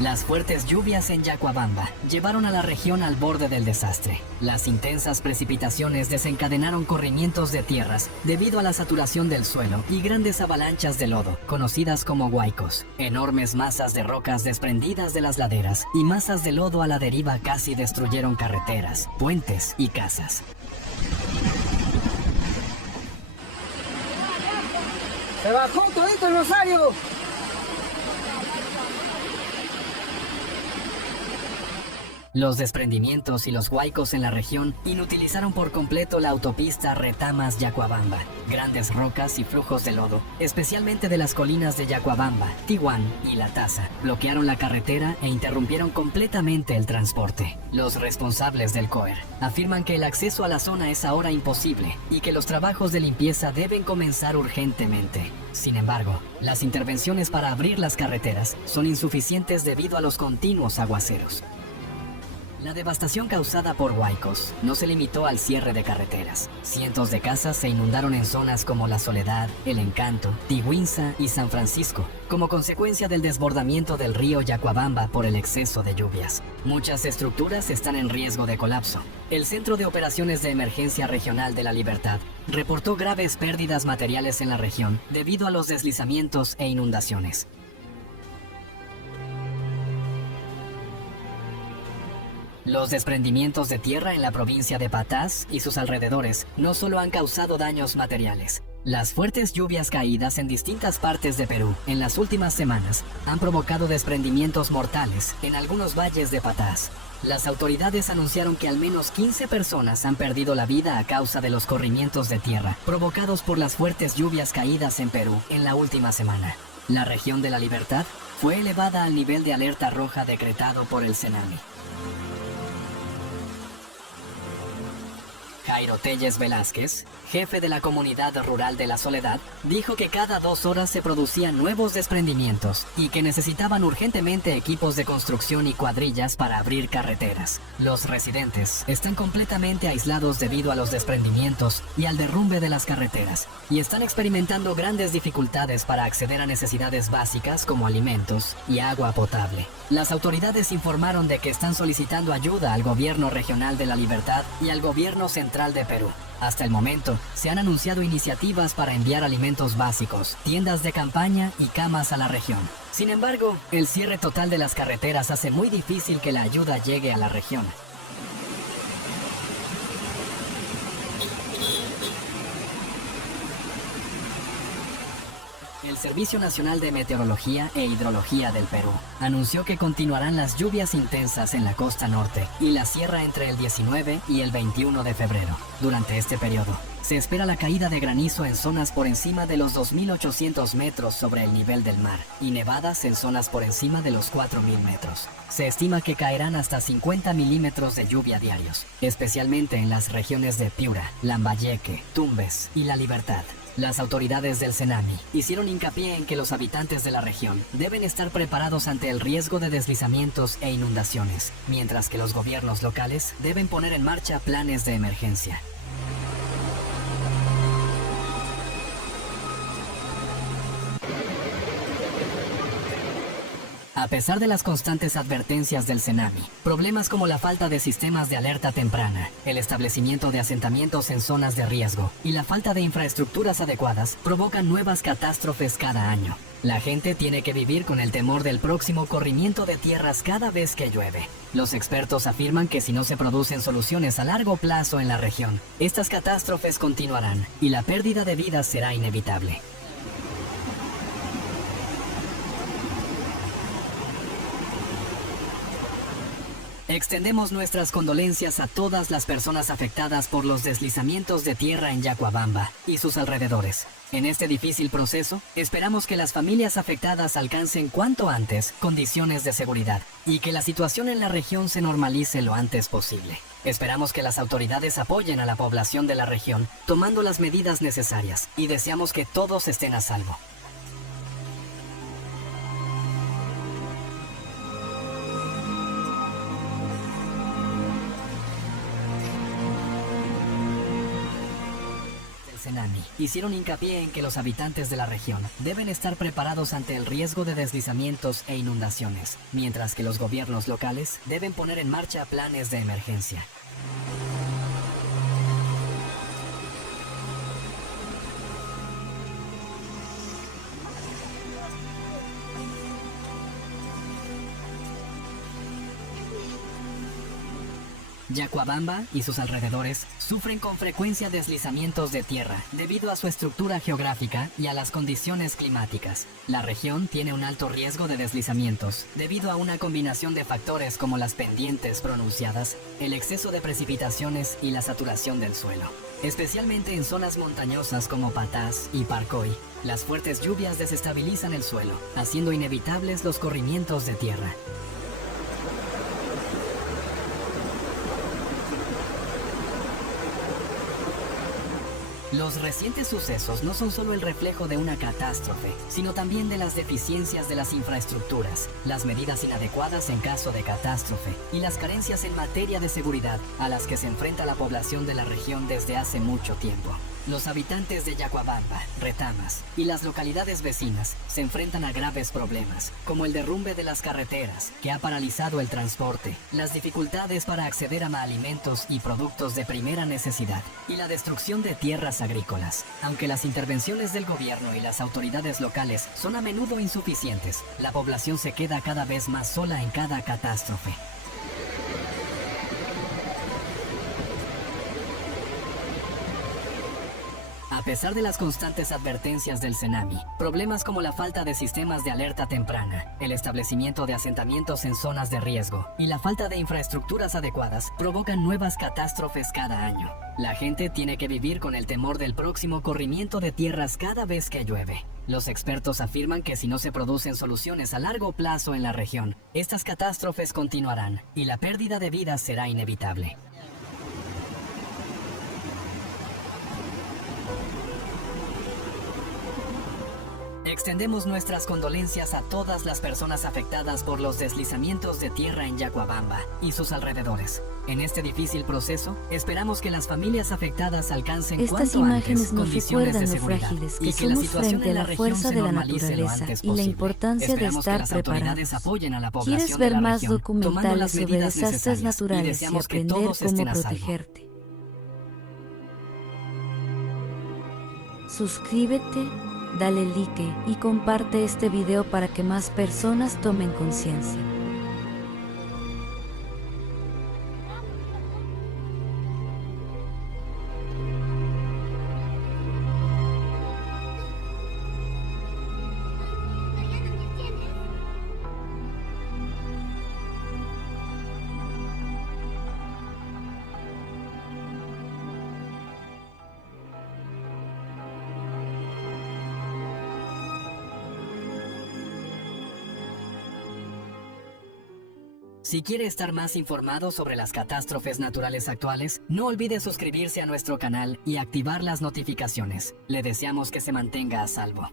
Las fuertes lluvias en Yacuabamba llevaron a la región al borde del desastre. Las intensas precipitaciones desencadenaron corrimientos de tierras debido a la saturación del suelo y grandes avalanchas de lodo, conocidas como huaicos. Enormes masas de rocas desprendidas de las laderas y masas de lodo a la deriva casi destruyeron carreteras, puentes y casas. ¡Se bajó todito el Rosario! Los desprendimientos y los huaicos en la región inutilizaron por completo la autopista Retamas-Yacuabamba. Grandes rocas y flujos de lodo, especialmente de las colinas de Yacuabamba, Tihuán y La Taza, bloquearon la carretera e interrumpieron completamente el transporte. Los responsables del COER afirman que el acceso a la zona es ahora imposible y que los trabajos de limpieza deben comenzar urgentemente. Sin embargo, las intervenciones para abrir las carreteras son insuficientes debido a los continuos aguaceros. La devastación causada por huaicos no se limitó al cierre de carreteras. Cientos de casas se inundaron en zonas como La Soledad, El Encanto, Tigüinza y San Francisco, como consecuencia del desbordamiento del río Yacuabamba por el exceso de lluvias. Muchas estructuras están en riesgo de colapso. El Centro de Operaciones de Emergencia Regional de La Libertad reportó graves pérdidas materiales en la región debido a los deslizamientos e inundaciones. Los desprendimientos de tierra en la provincia de Patás y sus alrededores no solo han causado daños materiales. Las fuertes lluvias caídas en distintas partes de Perú en las últimas semanas han provocado desprendimientos mortales en algunos valles de Patás. Las autoridades anunciaron que al menos 15 personas han perdido la vida a causa de los corrimientos de tierra provocados por las fuertes lluvias caídas en Perú en la última semana. La región de La Libertad fue elevada al nivel de alerta roja decretado por el CENAMI. Jairo Telles Velázquez, jefe de la comunidad rural de La Soledad, dijo que cada 2 horas se producían nuevos desprendimientos y que necesitaban urgentemente equipos de construcción y cuadrillas para abrir carreteras. Los residentes están completamente aislados debido a los desprendimientos y al derrumbe de las carreteras y están experimentando grandes dificultades para acceder a necesidades básicas como alimentos y agua potable. Las autoridades informaron de que están solicitando ayuda al gobierno regional de La Libertad y al gobierno central de Perú. Hasta el momento, se han anunciado iniciativas para enviar alimentos básicos, tiendas de campaña y camas a la región. Sin embargo, el cierre total de las carreteras hace muy difícil que la ayuda llegue a la región. El Servicio Nacional de Meteorología e Hidrología del Perú anunció que continuarán las lluvias intensas en la costa norte y la sierra entre el 19 y el 21 de febrero. Durante este periodo, se espera la caída de granizo en zonas por encima de los 2.800 metros sobre el nivel del mar y nevadas en zonas por encima de los 4.000 metros. Se estima que caerán hasta 50 milímetros de lluvia diarios, especialmente en las regiones de Piura, Lambayeque, Tumbes y La Libertad. Las autoridades del CENAMI hicieron hincapié en que los habitantes de la región deben estar preparados ante el riesgo de deslizamientos e inundaciones, mientras que los gobiernos locales deben poner en marcha planes de emergencia. A pesar de las constantes advertencias del CENAMI, problemas como la falta de sistemas de alerta temprana, el establecimiento de asentamientos en zonas de riesgo y la falta de infraestructuras adecuadas provocan nuevas catástrofes cada año. La gente tiene que vivir con el temor del próximo corrimiento de tierras cada vez que llueve. Los expertos afirman que si no se producen soluciones a largo plazo en la región, estas catástrofes continuarán y la pérdida de vidas será inevitable. Extendemos nuestras condolencias a todas las personas afectadas por los deslizamientos de tierra en Yacuabamba y sus alrededores. En este difícil proceso, esperamos que las familias afectadas alcancen cuanto antes condiciones de seguridad y que la situación en la región se normalice lo antes posible. Esperamos que las autoridades apoyen a la población de la región tomando las medidas necesarias y deseamos que todos estén a salvo. tsunami hicieron hincapié en que los habitantes de la región deben estar preparados ante el riesgo de deslizamientos e inundaciones, mientras que los gobiernos locales deben poner en marcha planes de emergencia. Yacuabamba y sus alrededores sufren con frecuencia deslizamientos de tierra debido a su estructura geográfica y a las condiciones climáticas. La región tiene un alto riesgo de deslizamientos debido a una combinación de factores como las pendientes pronunciadas, el exceso de precipitaciones y la saturación del suelo. Especialmente en zonas montañosas como Patás y Parcoy, las fuertes lluvias desestabilizan el suelo, haciendo inevitables los corrimientos de tierra. Los recientes sucesos no son solo el reflejo de una catástrofe, sino también de las deficiencias de las infraestructuras, las medidas inadecuadas en caso de catástrofe y las carencias en materia de seguridad a las que se enfrenta la población de la región desde hace mucho tiempo. Los habitantes de Yacuabamba, Retamas y las localidades vecinas se enfrentan a graves problemas, como el derrumbe de las carreteras, que ha paralizado el transporte, las dificultades para acceder a alimentos y productos de primera necesidad, y la destrucción de tierras agrícolas. Aunque las intervenciones del gobierno y las autoridades locales son a menudo insuficientes, la población se queda cada vez más sola en cada catástrofe. A pesar de las constantes advertencias del tsunami, problemas como la falta de sistemas de alerta temprana, el establecimiento de asentamientos en zonas de riesgo y la falta de infraestructuras adecuadas provocan nuevas catástrofes cada año. La gente tiene que vivir con el temor del próximo corrimiento de tierras cada vez que llueve. Los expertos afirman que si no se producen soluciones a largo plazo en la región, estas catástrofes continuarán y la pérdida de vidas será inevitable. Extendemos nuestras condolencias a todas las personas afectadas por los deslizamientos de tierra en Yacuabamba y sus alrededores. En este difícil proceso, esperamos que las familias afectadas alcancen Estas cuanto antes imágenes nos condiciones de recuerdan lo seguridad frágiles que y que la somos situación frente en a la la región fuerza se de la normalice lo naturaleza antes y la posible. importancia de Esperamos que estar las autoridades preparados. apoyen a la ¿Quieres población de ver la más región, tomando documentales las sobre medidas desastres necesarias, y naturales y deseamos que aprender todos cómo estén a salvo. protegerte? Suscríbete, dale like y comparte este video para que más personas tomen conciencia. Si quiere estar más informado sobre las catástrofes naturales actuales, no olvide suscribirse a nuestro canal y activar las notificaciones. Le deseamos que se mantenga a salvo.